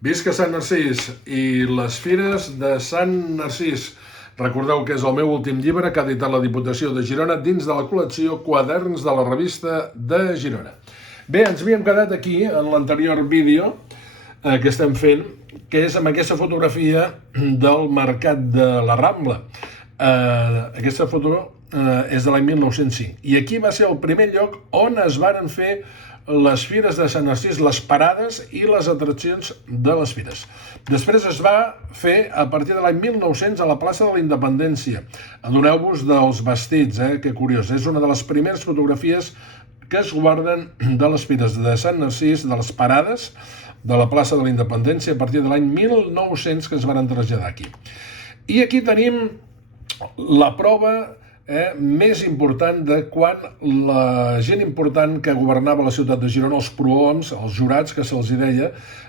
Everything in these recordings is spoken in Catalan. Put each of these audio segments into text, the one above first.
Visca Sant Narcís i les Fires de Sant Narcís. Recordeu que és el meu últim llibre que ha editat la Diputació de Girona dins de la col·lecció Quaderns de la Revista de Girona. Bé, ens havíem quedat aquí en l'anterior vídeo que estem fent, que és amb aquesta fotografia del Mercat de la Rambla. Aquesta foto és de l'any 1905 i aquí va ser el primer lloc on es varen fer les Fires de Sant Narcís, les parades i les atraccions de les Fires. Després es va fer a partir de l'any 1900 a la plaça de la Independència. Adoneu-vos dels vestits, que curiós. És una de les primeres fotografies que es guarden de les Fires de Sant Narcís, de les parades de la plaça de la Independència a partir de l'any 1900 que es van traslladar aquí. I aquí tenim la prova més important de quan la gent important que governava la ciutat de Girona, els prohoms, els jurats que se'ls deia,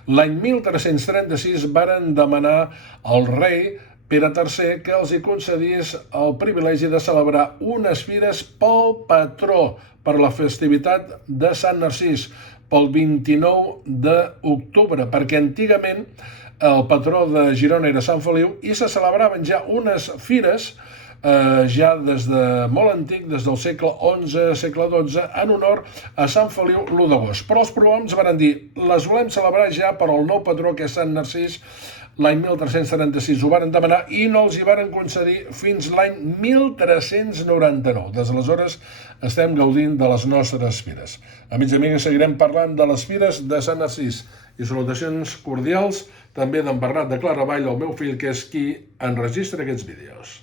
l'any 1336 varen demanar al rei Pere III que els hi concedís el privilegi de celebrar unes fires pel patró, per la festivitat de Sant Narcís, pel 29 d'octubre, perquè antigament el patró de Girona era Sant Feliu i se celebraven ja unes fires ja des de molt antic, des del segle XI, segle XII, en honor a Sant Feliu l'1 d'agost. Però els prohoms van dir, les volem celebrar ja per al nou patró que és Sant Narcís, l'any 1336 ho varen demanar i no els hi varen concedir fins l'any 1399. Des d'aleshores estem gaudint de les nostres fires. Amics i amigues, seguirem parlant de les Fires de Sant Narcís i salutacions cordials també d'en Bernat de Claravall, el meu fill, que és qui enregistra aquests vídeos.